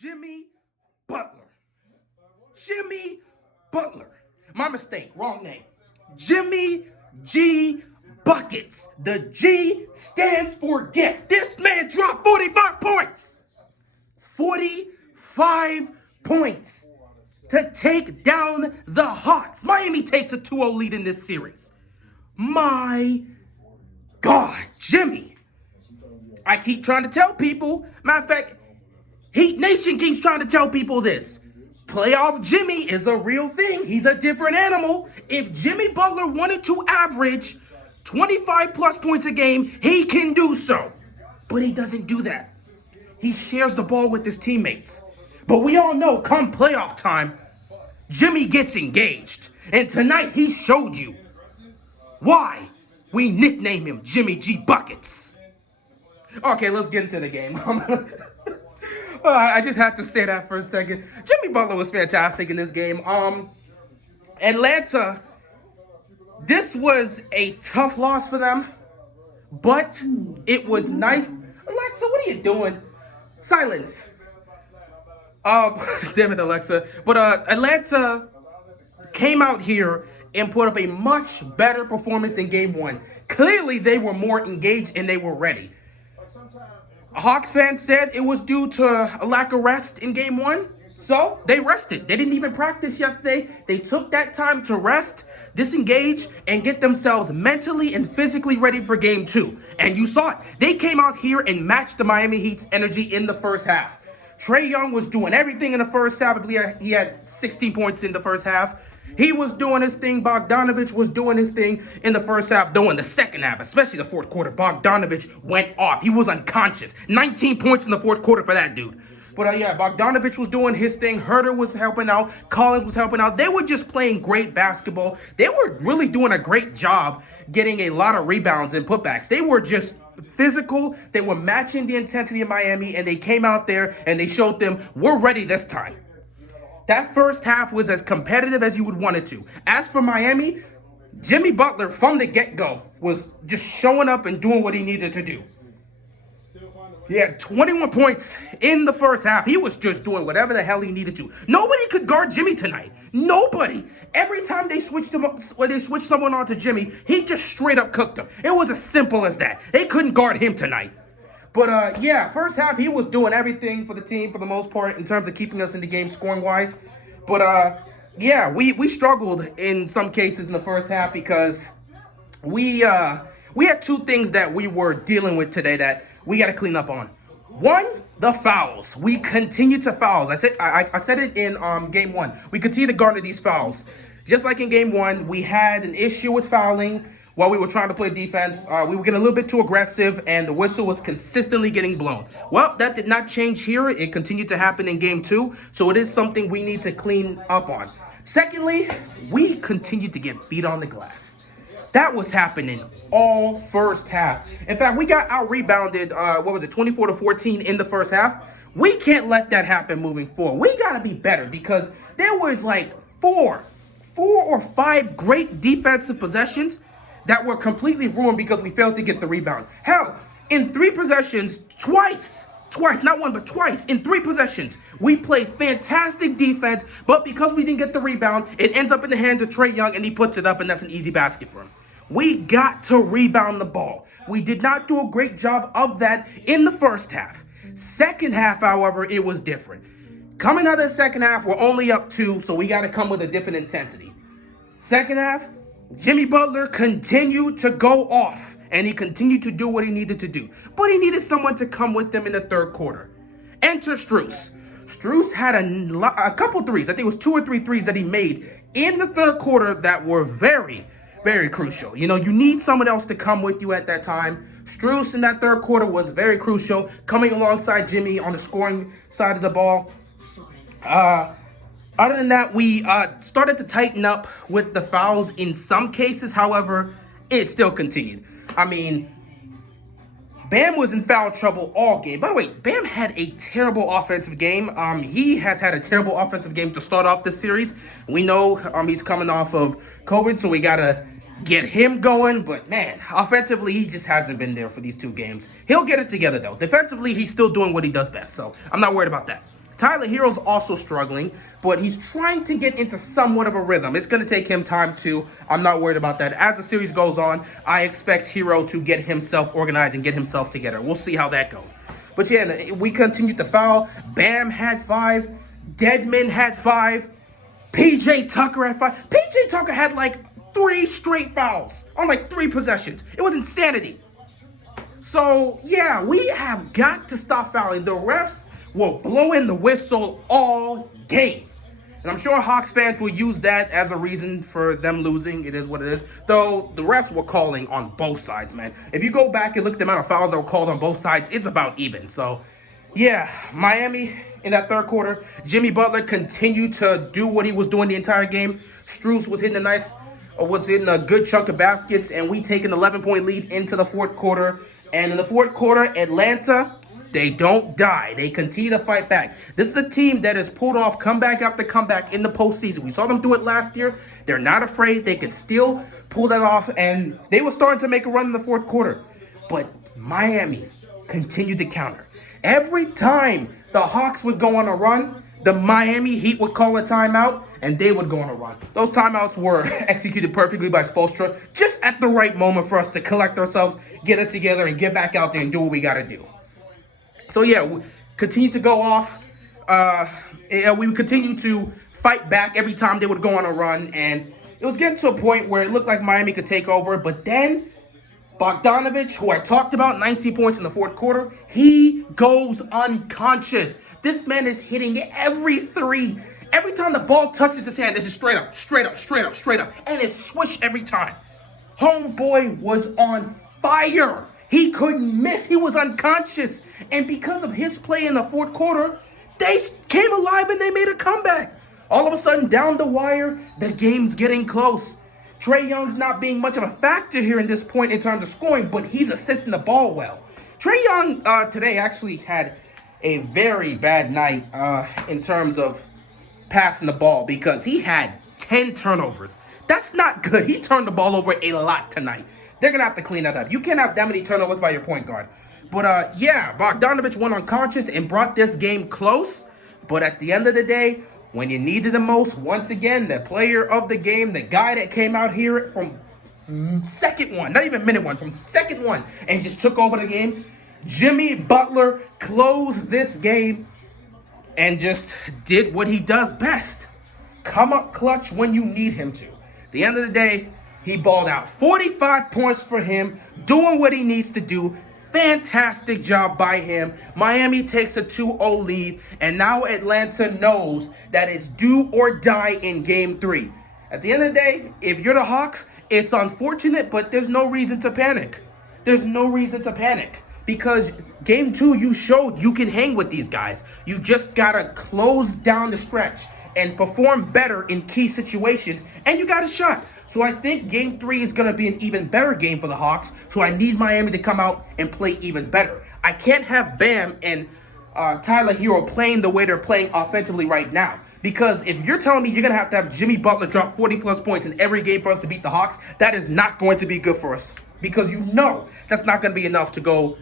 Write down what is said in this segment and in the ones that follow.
Jimmy Butler. Jimmy Butler. My mistake, wrong name. Jimmy G Buckets. The G stands for get. This man dropped 45 points. 45 points to take down the Hawks. Miami takes a 2-0 lead in this series. My God, Jimmy. I keep trying to tell people, matter of fact, Heat Nation keeps trying to tell people this. Playoff Jimmy is a real thing. He's a different animal. If Jimmy Butler wanted to average 25 plus points a game, he can do so. But he doesn't do that. He shares the ball with his teammates. But we all know come playoff time, Jimmy gets engaged. And tonight he showed you why we nickname him Jimmy G Buckets. Okay, let's get into the game. I just had to say that for a second. Jimmy Butler was fantastic in this game. Atlanta, this was a tough loss for them, but it was nice. Alexa, what are you doing? Silence. Damn it, Alexa. But Atlanta came out here and put up a much better performance than game one. Clearly, they were more engaged and they were ready. Hawks fans said it was due to a lack of rest in game one. So they rested. They didn't even practice yesterday. They took that time to rest, disengage, and get themselves mentally and physically ready for game two. And you saw it. They came out here and matched the Miami Heat's energy in the first half. Trae Young was doing everything in the first half. I believe he had 16 points in the first half. He was doing his thing. Bogdanovich was doing his thing in the first half, though in the second half, especially the fourth quarter, Bogdanovich went off. He was unconscious. 19 points in the fourth quarter for that dude. But yeah, Bogdanovich was doing his thing. Herter was helping out. Collins was helping out. They were just playing great basketball. They were really doing a great job getting a lot of rebounds and putbacks. They were just physical. They were matching the intensity of Miami, and they came out there and they showed them, we're ready this time. That first half was as competitive as you would want it to. As for Miami, Jimmy Butler from the get-go was just showing up and doing what he needed to do. He had 21 points in the first half. He was just doing whatever the hell he needed to. Nobody could guard Jimmy tonight. Nobody. Every time they switched someone on to Jimmy, he just straight up cooked them. It was as simple as that. They couldn't guard him tonight. But yeah, first half he was doing everything for the team for the most part in terms of keeping us in the game scoring wise. But yeah, we struggled in some cases in the first half because we had two things that we were dealing with today that we got to clean up on. One, the fouls. We continue to fouls. I said it in game one. We continue to garner these fouls. Just like in game one, we had an issue with fouling while we were trying to play defense. We were getting a little bit too aggressive, and the whistle was consistently getting blown. Well, that did not change here. It continued to happen in game two, so it is something we need to clean up on. Secondly, we continued to get beat on the glass. That was happening all first half. In fact, we got out-rebounded, 24-14 in the first half. We can't let that happen moving forward. We got to be better because there was like four or five great defensive possessions that were completely ruined because we failed to get the rebound. Hell, in three possessions, twice, not one, but twice, in three possessions, we played fantastic defense, but because we didn't get the rebound, it ends up in the hands of Trae Young, and he puts it up, and that's an easy basket for him. We got to rebound the ball. We did not do a great job of that in the first half. Second half, however, it was different. Coming out of the second half, we're only up 2, so we got to come with a different intensity. Second half, Jimmy Butler continued to go off, and he continued to do what he needed to do. But he needed someone to come with him in the third quarter. Enter Strus. Strus had a couple threes. I think it was 2 or 3 threes that he made in the third quarter that were very, very crucial. You know, you need someone else to come with you at that time. Strus in that third quarter was very crucial, coming alongside Jimmy on the scoring side of the ball. Other than that, we started to tighten up with the fouls in some cases. However, it still continued. I mean, Bam was in foul trouble all game. By the way, Bam had a terrible offensive game. He has had a terrible offensive game to start off this series. We know he's coming off of COVID, so we got to get him going. But, man, offensively, he just hasn't been there for these 2 games. He'll get it together, though. Defensively, he's still doing what he does best, so I'm not worried about that. Tyler Hero's also struggling, but he's trying to get into somewhat of a rhythm. It's going to take him time too. I'm not worried about that. As the series goes on, I expect Hero to get himself organized and get himself together. We'll see how that goes. But yeah, we continued to foul. Bam had 5. Deadman had 5. PJ Tucker had 5. PJ Tucker had like 3 straight fouls on like 3 possessions. It was insanity. So, yeah, we have got to stop fouling. The refs will blow in the whistle all game. And I'm sure Hawks fans will use that as a reason for them losing. It is what it is. Though, the refs were calling on both sides, man. If you go back and look at the amount of fouls that were called on both sides, it's about even. So, yeah, Miami in that third quarter. Jimmy Butler continued to do what he was doing the entire game. Strus was hitting a good chunk of baskets, and we take an 11-point lead into the fourth quarter. And in the fourth quarter, Atlanta, they don't die. They continue to fight back. This is a team that has pulled off comeback after comeback in the postseason. We saw them do it last year. They're not afraid. They can still pull that off, and they were starting to make a run in the fourth quarter. But Miami continued to counter. Every time the Hawks would go on a run, the Miami Heat would call a timeout, and they would go on a run. Those timeouts were executed perfectly by Spoelstra, just at the right moment for us to collect ourselves, get it together, and get back out there and do what we got to do. So yeah, we continue to go off. We would continue to fight back every time they would go on a run, and it was getting to a point where it looked like Miami could take over, but then Bogdanovich, who I talked about, 19 points in the fourth quarter, he goes unconscious. This man is hitting every 3. Every time the ball touches his hand, this is straight up, straight up, straight up, straight up. And it's swish every time. Homeboy was on fire. He couldn't miss. He was unconscious. And because of his play in the fourth quarter, they came alive and they made a comeback. All of a sudden, down the wire, the game's getting close. Trae Young's not being much of a factor here in this point in terms of scoring, but he's assisting the ball well. Trae Young today actually had a very bad night in terms of passing the ball because he had 10 turnovers. That's not good. He turned the ball over a lot tonight. They're going to have to clean that up. You can't have that many turnovers by your point guard. But, yeah, Bogdanovich went unconscious and brought this game close. But at the end of the day, when you needed the most, once again, the player of the game, the guy that came out here from second one, not even minute one, from second one, and just took over the game, Jimmy Butler closed this game and just did what he does best. Come up clutch when you need him to. At the end of the day, he balled out. 45 points for him, doing what he needs to do. Fantastic job by him. Miami takes a 2-0 lead, and now Atlanta knows that it's do or die in Game 3. At the end of the day, if you're the Hawks, it's unfortunate, but there's no reason to panic. There's no reason to panic. Because Game 2, you showed you can hang with these guys. You just got to close down the stretch and perform better in key situations, and you got a shot. So I think Game 3 is going to be an even better game for the Hawks, so I need Miami to come out and play even better. I can't have Bam and Tyler Hero playing the way they're playing offensively right now. Because if you're telling me you're going to have Jimmy Butler drop 40-plus points in every game for us to beat the Hawks, that is not going to be good for us. Because you know that's not going to be enough to go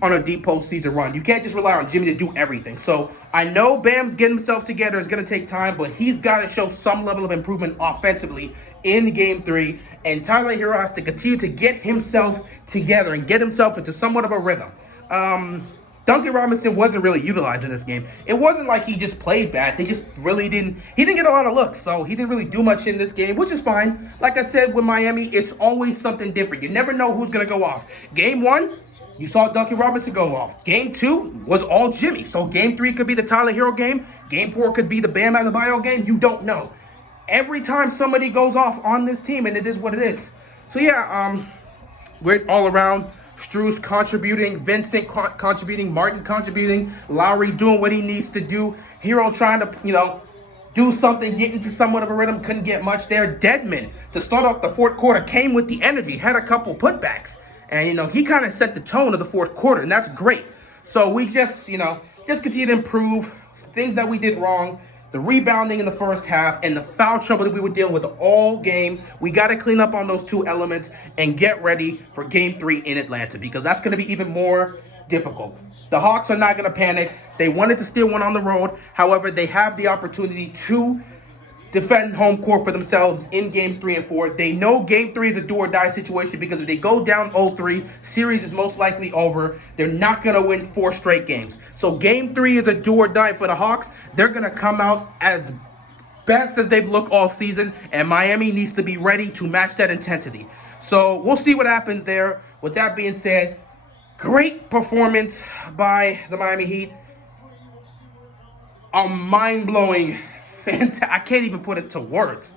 on a deep postseason run. You can't just rely on Jimmy to do everything. So I know Bam's getting himself together. It's going to take time, but he's got to show some level of improvement offensively in Game 3. And Tyler Hero has to continue to get himself together and get himself into somewhat of a rhythm. Duncan Robinson wasn't really utilized in this game. It wasn't like he just played bad. They just really didn't. He didn't get a lot of looks, so he didn't really do much in this game, which is fine. Like I said, with Miami, it's always something different. You never know who's going to go off. Game 1, you saw Duncan Robinson go off. Game 2 was all Jimmy. So Game 3 could be the Tyler Hero game. Game 4 could be the Bam Adebayo game. You don't know. Every time somebody goes off on this team, and it is what it is. So yeah, we're all around. Strus contributing, Vincent contributing, Martin contributing, Lowry doing what he needs to do. Hero trying to, do something, get into somewhat of a rhythm, couldn't get much there. Deadman, to start off the fourth quarter, came with the energy, had a couple putbacks. And, he kind of set the tone of the fourth quarter, and that's great. So we just continue to improve things that we did wrong. The rebounding in the first half and the foul trouble that we were dealing with all game. We got to clean up on those two elements and get ready for Game 3 in Atlanta, because that's going to be even more difficult. The Hawks are not going to panic. They wanted to steal one on the road. However, they have the opportunity to defend home court for themselves in games 3 and 4. They know game 3 is a do or die situation because if they go down 0-3, series is most likely over. They're not going to win 4 straight games. So game 3 is a do or die for the Hawks. They're going to come out as best as they've looked all season, and Miami needs to be ready to match that intensity. So we'll see what happens there. With that being said, great performance by the Miami Heat. A mind-blowing, I can't even put it to words.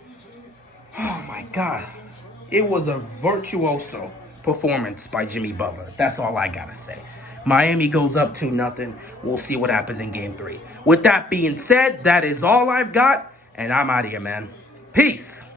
Oh my God. It was a virtuoso performance by Jimmy Butler. That's all I gotta say. Miami goes up 2-0. We'll see what happens in game 3. With that being said, that is all I've got, and I'm out of here, man. Peace.